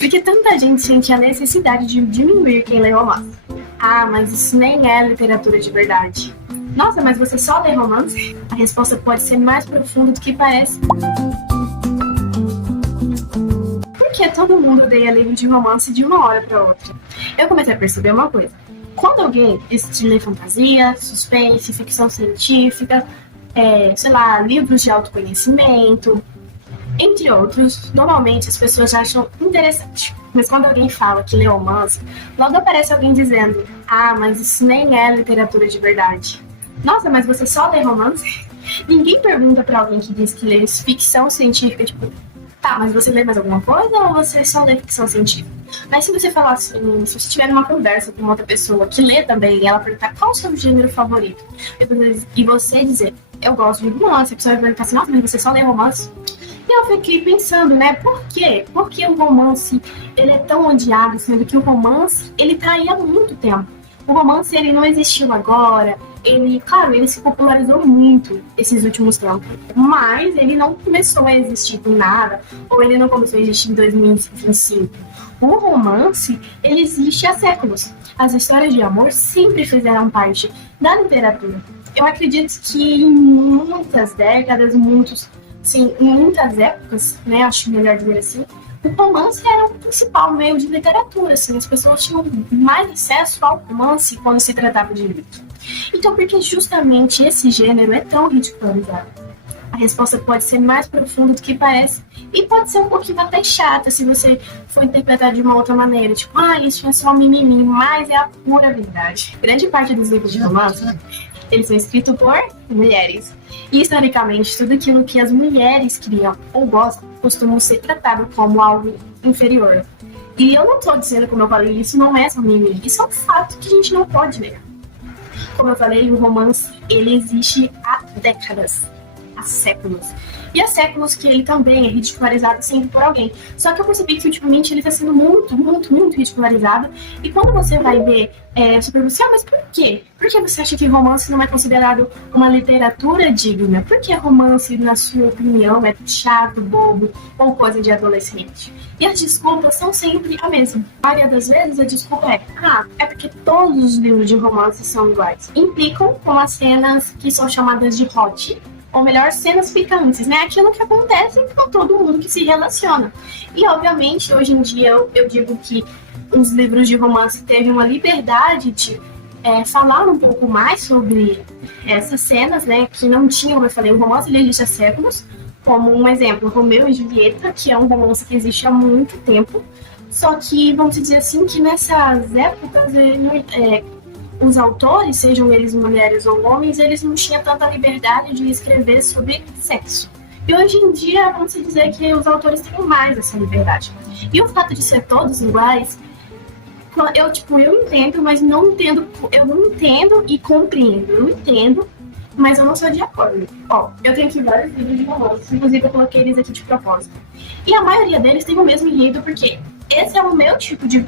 Porque tanta gente sente a necessidade de diminuir quem lê romance. Ah, mas isso nem é literatura de verdade. Nossa, mas você só lê romance? A resposta pode ser mais profunda do que parece. Porque todo mundo odeia livro de romance de uma hora para outra. Eu comecei a perceber uma coisa. Quando alguém lê fantasia, suspense, ficção científica, sei lá, livros de autoconhecimento, entre outros, normalmente as pessoas acham interessante. Mas quando alguém fala que lê romance, logo aparece alguém dizendo: ah, mas isso nem é literatura de verdade. Nossa, mas você só lê romance? Ninguém pergunta pra alguém que diz que lê ficção científica, tipo, tá, mas você lê mais alguma coisa ou você só lê ficção científica? Mas se você falar assim, se você tiver uma conversa com outra pessoa que lê também e ela perguntar qual é o seu gênero favorito, e você dizer, eu gosto de romance, a pessoa vai perguntar assim, nossa, mas você só lê romance? E eu fiquei pensando, né, por quê? Por que o romance, ele é tão odiado, sendo que o romance, ele tá aí há muito tempo. O romance, ele não existiu agora, claro, ele se popularizou muito esses últimos tempos, mas ele não começou a existir do nada, ou ele não começou a existir em 2025. O romance, ele existe há séculos. As histórias de amor sempre fizeram parte da literatura. Eu acredito que em muitas décadas, em muitas épocas, né, acho melhor dizer assim, o romance era o principal meio de literatura, assim, as pessoas tinham mais acesso ao romance quando se tratava de livros. Então, por que justamente esse gênero é tão ridicularizado? A resposta pode ser mais profunda do que parece e pode ser um pouquinho até chata se você for interpretar de uma outra maneira, tipo, isso é só mimimi, mas é a pura verdade. Grande parte dos livros de romance, eles são escritos por mulheres. E, historicamente, tudo aquilo que as mulheres criam ou gostam costuma ser tratado como algo inferior. E eu não estou dizendo, como eu falei, isso não é só mimimi, isso é um fato que a gente não pode negar. Como eu falei, o romance, ele existe há décadas, há séculos. E há séculos que ele também é ridicularizado sempre por alguém. Só que eu percebi que ultimamente ele está sendo muito, muito, muito ridicularizado. E quando você vai ver, você pergunta assim, mas por quê? Por que você acha que romance não é considerado uma literatura digna? Por que romance, na sua opinião, é chato, bobo ou coisa de adolescente? E as desculpas são sempre a mesma. A maioria das vezes a desculpa é porque todos os livros de romance são iguais. Implicam com as cenas que são chamadas de hot, ou melhor, cenas picantes, né? Aquilo que acontece com todo mundo que se relaciona. E, obviamente, hoje em dia eu digo que os livros de romance teve uma liberdade de falar um pouco mais sobre essas cenas, né? Que não tinham, como eu falei, o romance ele existe há séculos, como um exemplo, Romeu e Julieta, que é um romance que existe há muito tempo, só que, vamos dizer assim, que nessas épocas os autores, sejam eles mulheres ou homens, eles não tinham tanta liberdade de escrever sobre sexo. E hoje em dia, vamos dizer que os autores têm mais essa liberdade. E o fato de ser todos iguais, eu entendo, mas não entendo, eu não entendo e compreendo. Eu entendo, mas eu não sou de acordo. Eu tenho aqui vários livros de romance, inclusive eu coloquei eles aqui de propósito. E a maioria deles tem o mesmo enredo, porque esse é o meu tipo de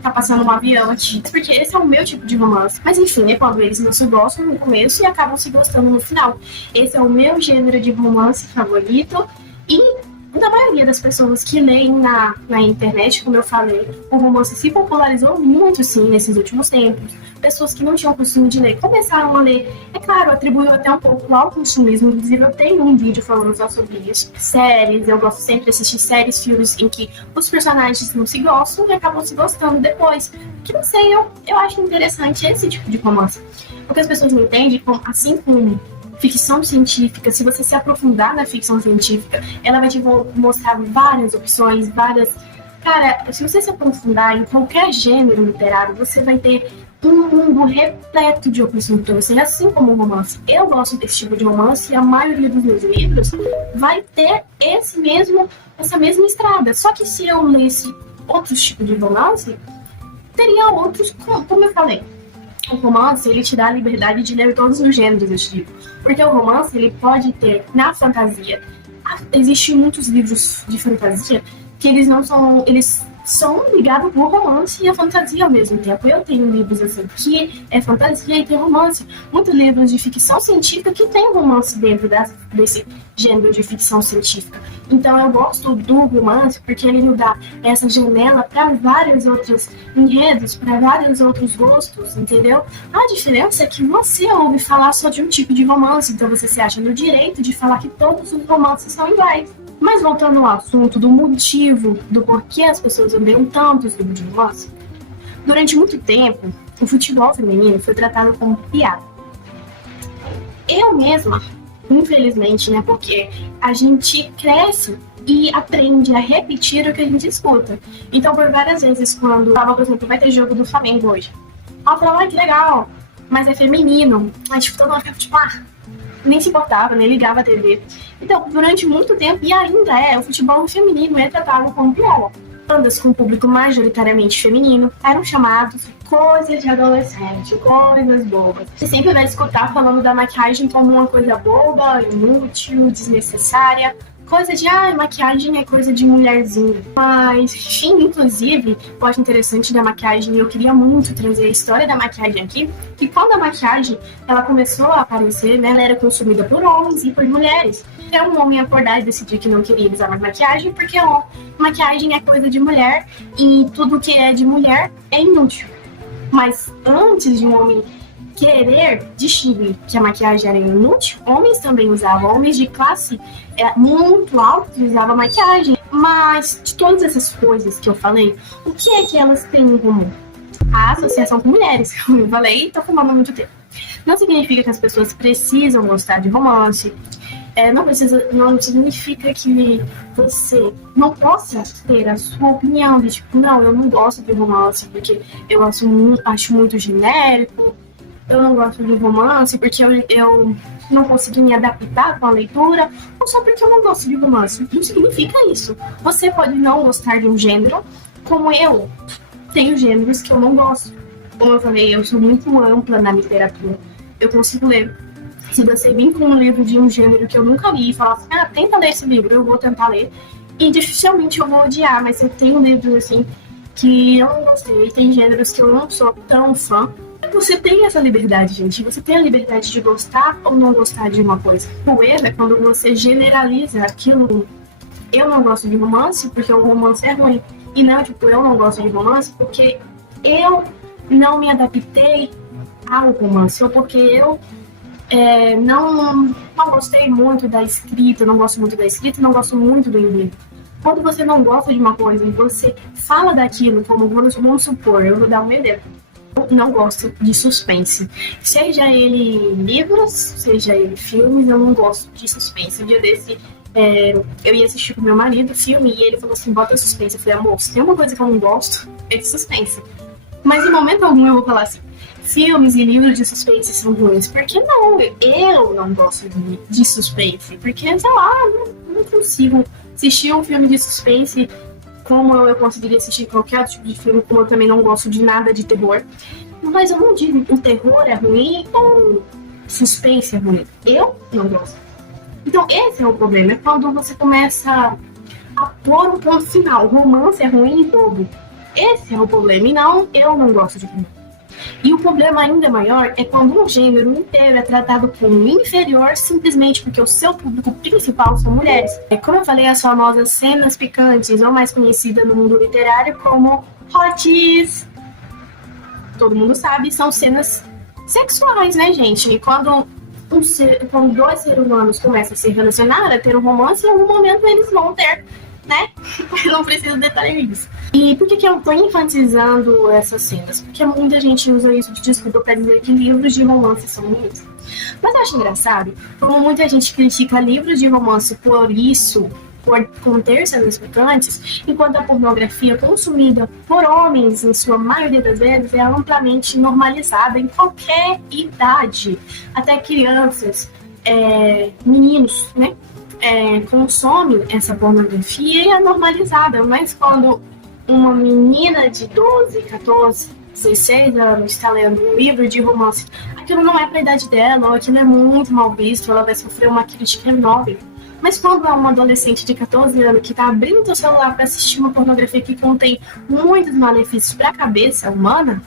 tá passando um avião aqui, porque esse é o meu tipo de romance. Mas enfim, é quando eles não se gostam no começo e acabam se gostando no final. Esse é o meu gênero de romance favorito e da maioria das pessoas que leem na internet, como eu falei, o romance se popularizou muito, sim, nesses últimos tempos. Pessoas que não tinham costume de ler começaram a ler. É claro, atribuiu até um pouco ao consumismo. Inclusive, eu tenho um vídeo falando só sobre isso. Séries, eu gosto sempre de assistir séries, filmes em que os personagens não se gostam e acabam se gostando depois. Que não sei, eu acho interessante esse tipo de romance. Porque as pessoas não entendem, assim como ficção científica, se você se aprofundar na ficção científica, ela vai te mostrar várias opções, Cara, se você se aprofundar em qualquer gênero literário, você vai ter um mundo repleto de opções para você, assim como o romance. Eu gosto desse tipo de romance e a maioria dos meus livros vai ter essa mesma estrada. Só que se eu lesse outros tipos de romance, teria outros, como eu falei. O romance, ele te dá a liberdade de ler todos os gêneros desse livro. Porque o romance, ele pode ter, na fantasia, existem muitos livros de fantasia que eles são ligados com o romance e a fantasia ao mesmo tempo. Eu tenho livros assim que é fantasia e tem romance. Muitos livros de ficção científica que tem romance dentro desse gênero de ficção científica. Então eu gosto do romance porque ele nos dá essa janela para vários outros enredos, para vários outros gostos, entendeu? A diferença é que você ouve falar só de um tipo de romance, então você se acha no direito de falar que todos os romances são iguais. Mas voltando ao assunto do motivo do porquê as pessoas odeiam tanto os livros de romance, durante muito tempo, o futebol feminino foi tratado como piada. Eu mesma, infelizmente, né, porque a gente cresce e aprende a repetir o que a gente escuta. Então, por várias vezes, quando falava, por exemplo, vai ter jogo do Flamengo hoje, ela falava, que legal, mas é feminino. Aí, tipo, todo mundo ficava, tipo, nem se importava, nem ligava a TV. Então, durante muito tempo, e ainda o futebol feminino é tratado como pior. Bandas com público majoritariamente feminino eram chamados de coisas de adolescente, coisas bobas. Você sempre vai escutar falando da maquiagem como uma coisa boba, inútil, desnecessária. Coisa de, maquiagem é coisa de mulherzinha. Mas, enfim, inclusive, eu acho interessante da maquiagem, eu queria muito trazer a história da maquiagem aqui, que quando a maquiagem, ela começou a aparecer, né, ela era consumida por homens e por mulheres. Então, um homem acordar e decidir que não queria usar mais maquiagem, porque maquiagem é coisa de mulher, e tudo que é de mulher é inútil. Mas, antes de um homem querer distinguir que a maquiagem era inútil, homens também usavam, homens de classe muito alta usavam maquiagem. Mas de todas essas coisas que eu falei, o que é que elas têm em comum? A associação com mulheres, como eu falei, estou falando há muito tempo. Não significa que as pessoas precisam gostar de romance, não significa que você não possa ter a sua opinião de tipo, não, eu não gosto de romance porque eu acho muito genérico. Eu não gosto de romance porque eu não consegui me adaptar com a leitura, ou só porque eu não gosto de romance. Não significa isso. Você pode não gostar de um gênero, como eu tenho gêneros que eu não gosto. Como eu falei, eu sou muito ampla na literatura. Eu consigo ler. Se você vir com um livro de um gênero que eu nunca li e falar assim, tenta ler esse livro, eu vou tentar ler. E dificilmente eu vou odiar, mas eu tenho livros assim que eu não gostei. Tem gêneros que eu não sou tão fã. Você tem essa liberdade, gente. Você tem a liberdade de gostar ou não gostar de uma coisa. O erro é quando você generaliza aquilo. Eu não gosto de romance porque o romance é ruim. E não, tipo, eu não gosto de romance porque eu não me adaptei ao romance. Ou porque eu não gostei muito da escrita, não gosto muito da escrita, não gosto muito do enredo. Quando você não gosta de uma coisa e você fala daquilo, como vamos supor, eu vou dar um exemplo. Eu não gosto de suspense. Seja ele livros, seja ele filmes, eu não gosto de suspense. Um dia desse, eu ia assistir com meu marido filme e ele falou assim, bota suspense. Eu falei, amor, se tem uma coisa que eu não gosto, é de suspense. Mas em momento algum eu vou falar assim, filmes e livros de suspense são ruins. Por que não? Eu não gosto de suspense. Porque, sei lá, não consigo assistir um filme de suspense como eu conseguiria assistir qualquer outro tipo de filme, como eu também não gosto de nada de terror. Mas eu não digo que o terror é ruim ou suspense é ruim. Eu não gosto. Então esse é o problema, é quando você começa a pôr um ponto final. O romance é ruim e bobo. Esse é o problema, e não, eu não gosto de romance. E o problema ainda maior é quando um gênero inteiro é tratado como inferior simplesmente porque o seu público principal são mulheres. Como eu falei, as famosas cenas picantes, ou mais conhecidas no mundo literário como hots, todo mundo sabe, são cenas sexuais, né, gente? E quando dois seres humanos começam a se relacionar, a ter um romance, em algum momento eles vão ter, né? Não preciso detalhar isso. E por que eu tô enfatizando essas cenas? Porque muita gente usa isso de desculpa para dizer que livros de romance são ruins. Mas eu acho engraçado como muita gente critica livros de romance por isso, por conter cenas picantes, enquanto a pornografia consumida por homens, em sua maioria das vezes, é amplamente normalizada em qualquer idade. Até crianças, meninos, né? Consomem essa pornografia e é normalizada, mas quando uma menina de 12, 14, 16 anos está lendo um livro de romance, aquilo não é para a idade dela, ou aquilo é muito mal visto, ela vai sofrer uma crítica enorme. Mas quando é uma adolescente de 14 anos que tá abrindo o celular para assistir uma pornografia que contém muitos malefícios para a cabeça humana,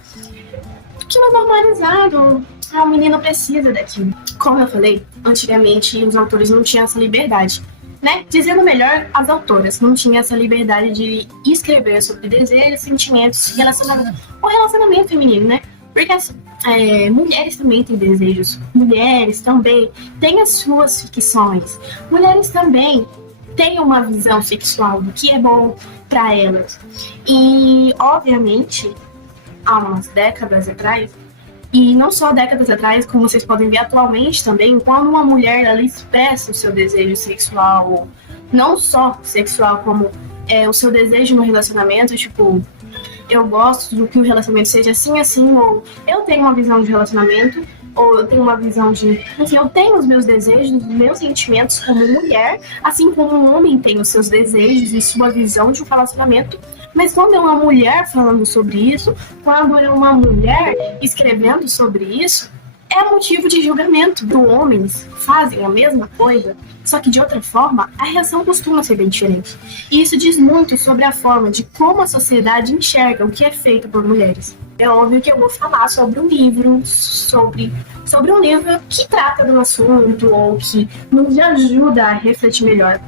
aquilo é normalizado. O menino precisa daquilo. Como eu falei, antigamente os autores não tinham essa liberdade. Né? Dizendo melhor, as autoras não tinham essa liberdade de escrever sobre desejos, sentimentos relacionados ao relacionamento feminino, né? Porque mulheres também têm desejos, mulheres também têm as suas ficções, mulheres também têm uma visão sexual do que é bom para elas. E, obviamente, há umas décadas atrás, e não só décadas atrás, como vocês podem ver atualmente também, quando uma mulher ela expressa o seu desejo sexual, não só sexual, como o seu desejo no relacionamento, tipo, eu gosto de que o relacionamento seja assim, ou eu tenho uma visão de relacionamento, ou eu tenho uma visão de... Enfim, eu tenho os meus desejos, os meus sentimentos como mulher, assim como um homem tem os seus desejos e sua visão de um relacionamento. Mas quando é uma mulher falando sobre isso, quando é uma mulher escrevendo sobre isso, é motivo de julgamento. Os homens fazem a mesma coisa, só que de outra forma, a reação costuma ser bem diferente. E isso diz muito sobre a forma de como a sociedade enxerga o que é feito por mulheres. É óbvio que eu vou falar sobre um livro, sobre um livro que trata do assunto ou que nos ajuda a refletir melhor.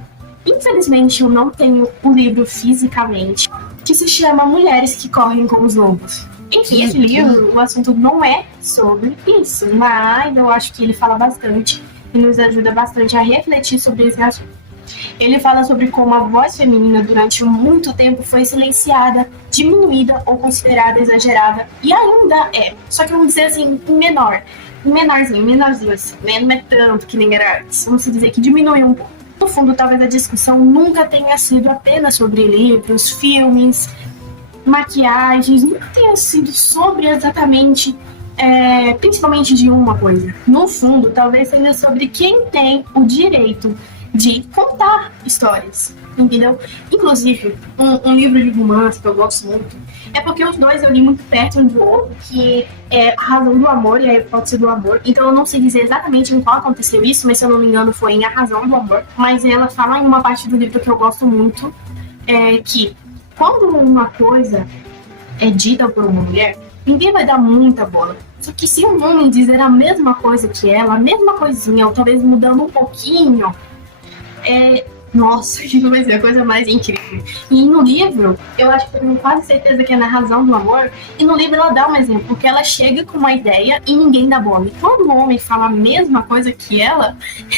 Infelizmente, eu não tenho o livro fisicamente, que se chama Mulheres que Correm com os Lobos. Enfim, esse livro, o assunto não é sobre isso, mas eu acho que ele fala bastante e nos ajuda bastante a refletir sobre esse assunto. Ele fala sobre como a voz feminina durante muito tempo foi silenciada, diminuída ou considerada exagerada, e ainda é, só que vamos dizer assim, menorzinho assim, né? Não é tanto que nem era antes, vamos dizer que diminuiu um pouco. No fundo, talvez a discussão nunca tenha sido apenas sobre livros, filmes, maquiagens, nunca tenha sido sobre exatamente, principalmente de uma coisa. No fundo, talvez seja sobre quem tem o direito de contar histórias, entendeu? Inclusive, um livro de romance que eu gosto muito, é porque os dois eu li muito perto um do outro, que é A Razão do Amor e A Hipótese do Amor. Então eu não sei dizer exatamente em qual aconteceu isso, mas se eu não me engano foi em A Razão do Amor. Mas ela fala em uma parte do livro que eu gosto muito, que quando uma coisa é dita por uma mulher, ninguém vai dar muita bola. Só que se um homem dizer a mesma coisa que ela, a mesma coisinha, ou talvez mudando um pouquinho, nossa, que vai ser a coisa mais incrível. E no livro, eu acho que eu tenho quase certeza que é Na Razão do Amor, e no livro ela dá um exemplo, porque ela chega com uma ideia e ninguém dá bola. E quando o homem fala a mesma coisa que ela,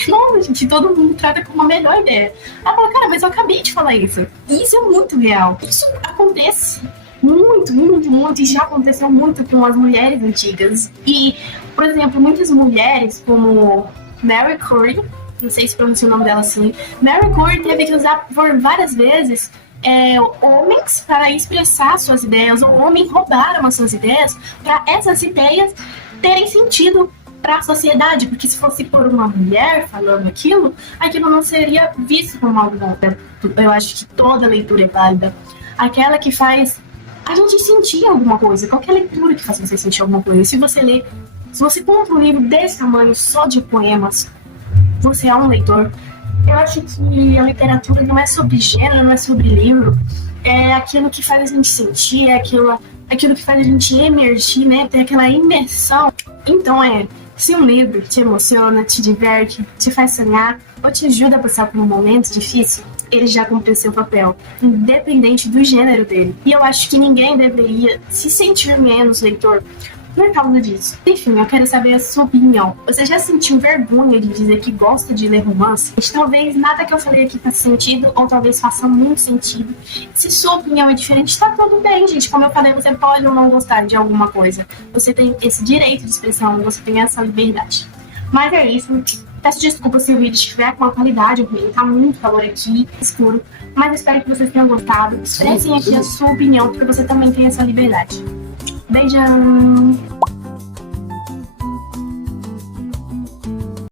nossa, gente, todo mundo trata como a melhor ideia. Ela fala, cara, mas eu acabei de falar isso. E isso é muito real. Isso acontece muito, e já aconteceu muito com as mulheres antigas. E, por exemplo, muitas mulheres, como Mary Curie, não sei se pronuncia o nome dela assim, Mary Curie teve que usar por várias vezes homens para expressar suas ideias, ou homens roubaram as suas ideias para essas ideias terem sentido para a sociedade, porque se fosse por uma mulher falando aquilo não seria visto como algo bom. Eu acho que toda leitura é válida. Aquela que faz a gente sentir alguma coisa, qualquer leitura que faz você sentir alguma coisa. Se você compra um livro desse tamanho só de poemas, você é um leitor. Eu acho que a literatura não é sobre gênero, não é sobre livro. É aquilo que faz a gente sentir, é aquilo que faz a gente emergir, né? Ter aquela imersão. Então se um livro te emociona, te diverte, te faz sonhar ou te ajuda a passar por um momento difícil, ele já cumpriu seu papel, independente do gênero dele. E eu acho que ninguém deveria se sentir menos leitor por causa disso. Enfim, eu quero saber a sua opinião. Você já sentiu vergonha de dizer que gosta de ler romance? Talvez nada que eu falei aqui faça sentido, ou talvez faça muito sentido. Se sua opinião é diferente, tá tudo bem, gente. Como eu falei, você pode ou não gostar de alguma coisa. Você tem esse direito de expressão, você tem essa liberdade. Mas é isso. Peço desculpa se o vídeo estiver com uma qualidade ruim, tá muito calor aqui, escuro. Mas eu espero que vocês tenham gostado. Expressem aqui a sua opinião, porque você também tem essa liberdade. Beijão!